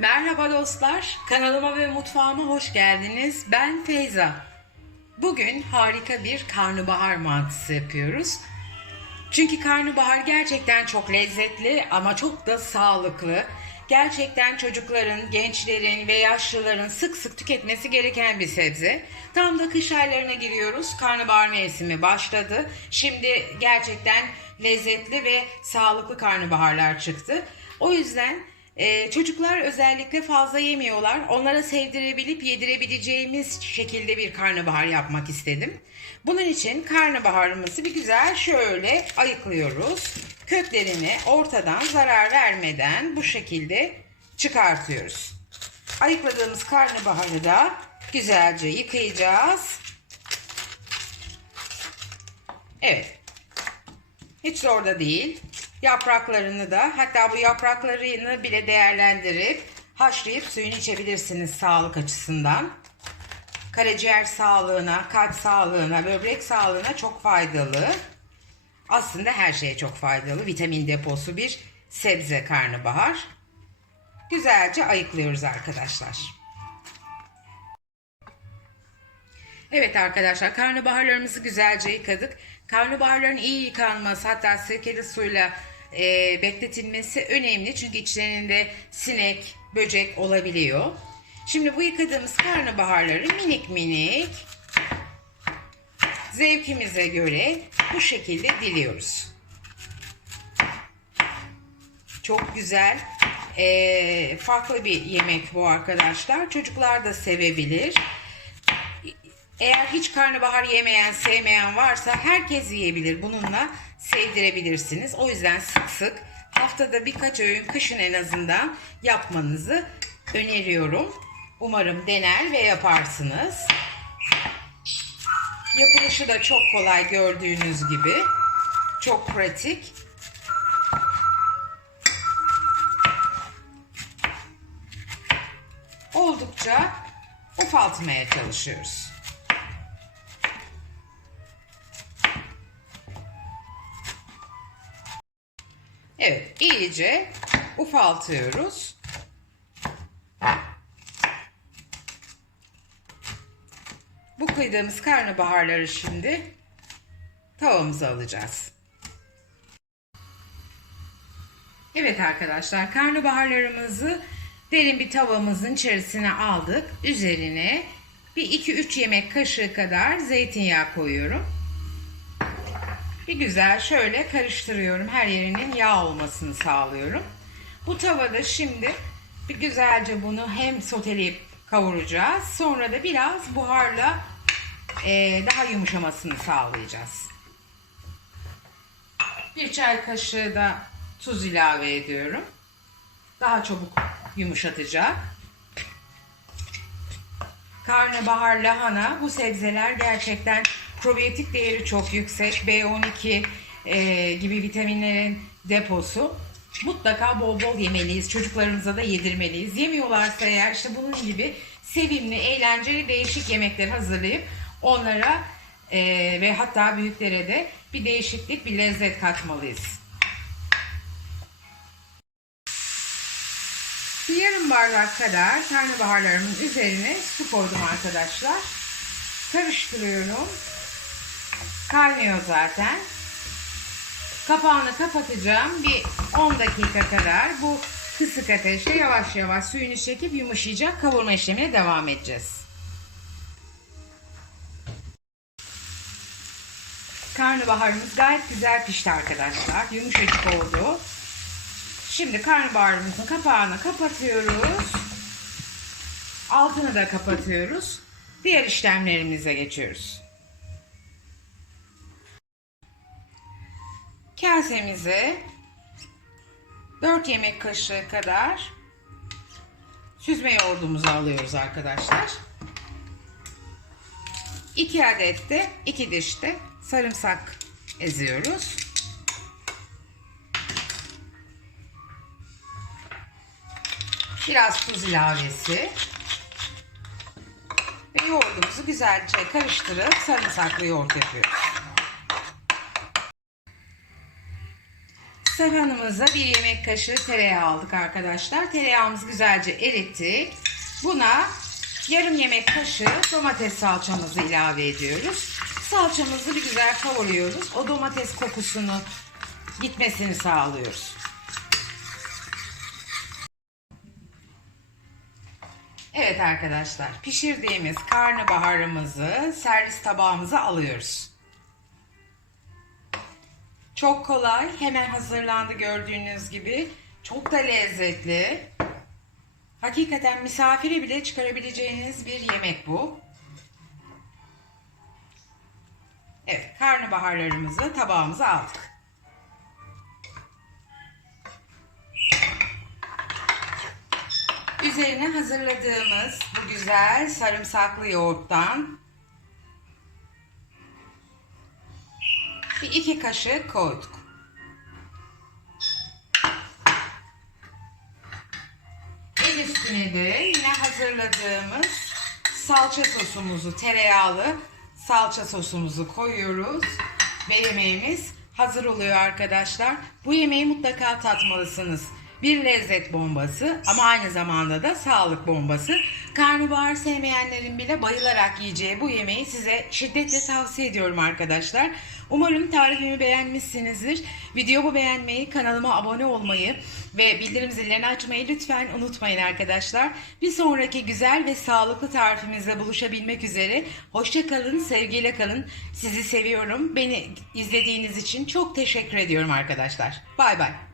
Merhaba dostlar, kanalıma ve mutfağıma hoş geldiniz. Ben Feyza. Bugün harika bir karnabahar mantısı yapıyoruz. Çünkü karnabahar gerçekten çok lezzetli ama çok da sağlıklı. Gerçekten çocukların, gençlerin ve yaşlıların sık sık tüketmesi gereken bir sebze. Tam da kış aylarına giriyoruz. Karnabahar mevsimi başladı. Şimdi gerçekten lezzetli ve sağlıklı karnabaharlar çıktı. O yüzden ee, çocuklar özellikle fazla yemiyorlar. Onlara sevdirebilip yedirebileceğimiz şekilde bir karnabahar yapmak istedim. Bunun için karnabaharımızı bir güzel şöyle ayıklıyoruz. Köklerini ortadan zarar vermeden bu şekilde çıkartıyoruz. Ayıkladığımız karnabaharı da güzelce yıkayacağız. Evet. Hiç zor da değil. Yapraklarını da hatta bu yapraklarını bile değerlendirip haşlayıp suyunu içebilirsiniz sağlık açısından. Karaciğer sağlığına, kalp sağlığına, böbrek sağlığına çok faydalı. Aslında her şeye çok faydalı. Vitamin deposu bir sebze karnabahar. Güzelce ayıklıyoruz arkadaşlar. Evet arkadaşlar karnabaharlarımızı güzelce yıkadık. Karnabaharların iyi yıkanması hatta sirkeli suyla e, bekletilmesi önemli. Çünkü içlerinde sinek, böcek olabiliyor. Şimdi bu yıkadığımız karnabaharları minik minik zevkimize göre bu şekilde diliyoruz. Çok güzel. E, farklı bir yemek bu arkadaşlar. Çocuklar da sevebilir. Eğer hiç karnabahar yemeyen, sevmeyen varsa herkes yiyebilir. Bununla sevdirebilirsiniz. O yüzden sık sık haftada birkaç öğün kışın en azından yapmanızı öneriyorum. Umarım dener ve yaparsınız. Yapılışı da çok kolay gördüğünüz gibi. Çok pratik. Oldukça ufaltmaya çalışıyoruz. İyice ufaltıyoruz. Bu kıydığımız karnabaharları şimdi tavamıza alacağız. Evet arkadaşlar, karnabaharlarımızı derin bir tavamızın içerisine aldık. Üzerine bir 2-3 yemek kaşığı kadar zeytinyağı koyuyorum. Bir güzel şöyle karıştırıyorum. Her yerinin yağ olmasını sağlıyorum. Bu tavada şimdi bir güzelce bunu hem soteleyip kavuracağız. Sonra da biraz buharla e, daha yumuşamasını sağlayacağız. Bir çay kaşığı da tuz ilave ediyorum. Daha çabuk yumuşatacak. Karnabahar, lahana bu sebzeler gerçekten probiyotik değeri çok yüksek. B12 e, gibi vitaminlerin deposu. Mutlaka bol bol yemeliyiz. Çocuklarımıza da yedirmeliyiz. Yemiyorlarsa eğer işte bunun gibi sevimli, eğlenceli, değişik yemekler hazırlayıp onlara e, ve hatta büyüklere de bir değişiklik, bir lezzet katmalıyız. Bir yarım bardak kadar karnabaharlarımın üzerine su koydum arkadaşlar. Karıştırıyorum. Kaynıyor zaten. Kapağını kapatacağım. Bir 10 dakika kadar bu kısık ateşte yavaş yavaş suyunu çekip yumuşayacak. Kavurma işlemine devam edeceğiz. Karnabaharımız gayet güzel pişti arkadaşlar. Yumuşacık oldu. Şimdi karnabaharımızın kapağını kapatıyoruz. Altını da kapatıyoruz. Diğer işlemlerimize geçiyoruz. Kasemize 4 yemek kaşığı kadar süzme yoğurdumuzu alıyoruz arkadaşlar. 2 adet de 2 diş de sarımsak eziyoruz. Biraz tuz ilavesi. Ve yoğurdumuzu güzelce karıştırıp sarımsaklı yoğurt yapıyoruz. Sahanımıza bir yemek kaşığı tereyağı aldık arkadaşlar. Tereyağımızı güzelce erittik. Buna yarım yemek kaşığı domates salçamızı ilave ediyoruz. Salçamızı bir güzel kavuruyoruz. O domates kokusunu gitmesini sağlıyoruz. Evet arkadaşlar pişirdiğimiz karnabaharımızı servis tabağımıza alıyoruz. Çok kolay hemen hazırlandı gördüğünüz gibi. Çok da lezzetli. Hakikaten misafiri bile çıkarabileceğiniz bir yemek bu. Evet karnabaharlarımızı tabağımıza aldık. Üzerine hazırladığımız bu güzel sarımsaklı yoğurttan bir iki kaşık koyduk. En üstüne de yine hazırladığımız salça sosumuzu, tereyağlı salça sosumuzu koyuyoruz. Ve yemeğimiz hazır oluyor arkadaşlar. Bu yemeği mutlaka tatmalısınız. Bir lezzet bombası ama aynı zamanda da sağlık bombası. Karnabahar sevmeyenlerin bile bayılarak yiyeceği bu yemeği size şiddetle tavsiye ediyorum arkadaşlar. Umarım tarifimi beğenmişsinizdir. Videomu beğenmeyi, kanalıma abone olmayı ve bildirim zillerini açmayı lütfen unutmayın arkadaşlar. Bir sonraki güzel ve sağlıklı tarifimizle buluşabilmek üzere. Hoşça kalın, sevgiyle kalın. Sizi seviyorum. Beni izlediğiniz için çok teşekkür ediyorum arkadaşlar. Bay bay.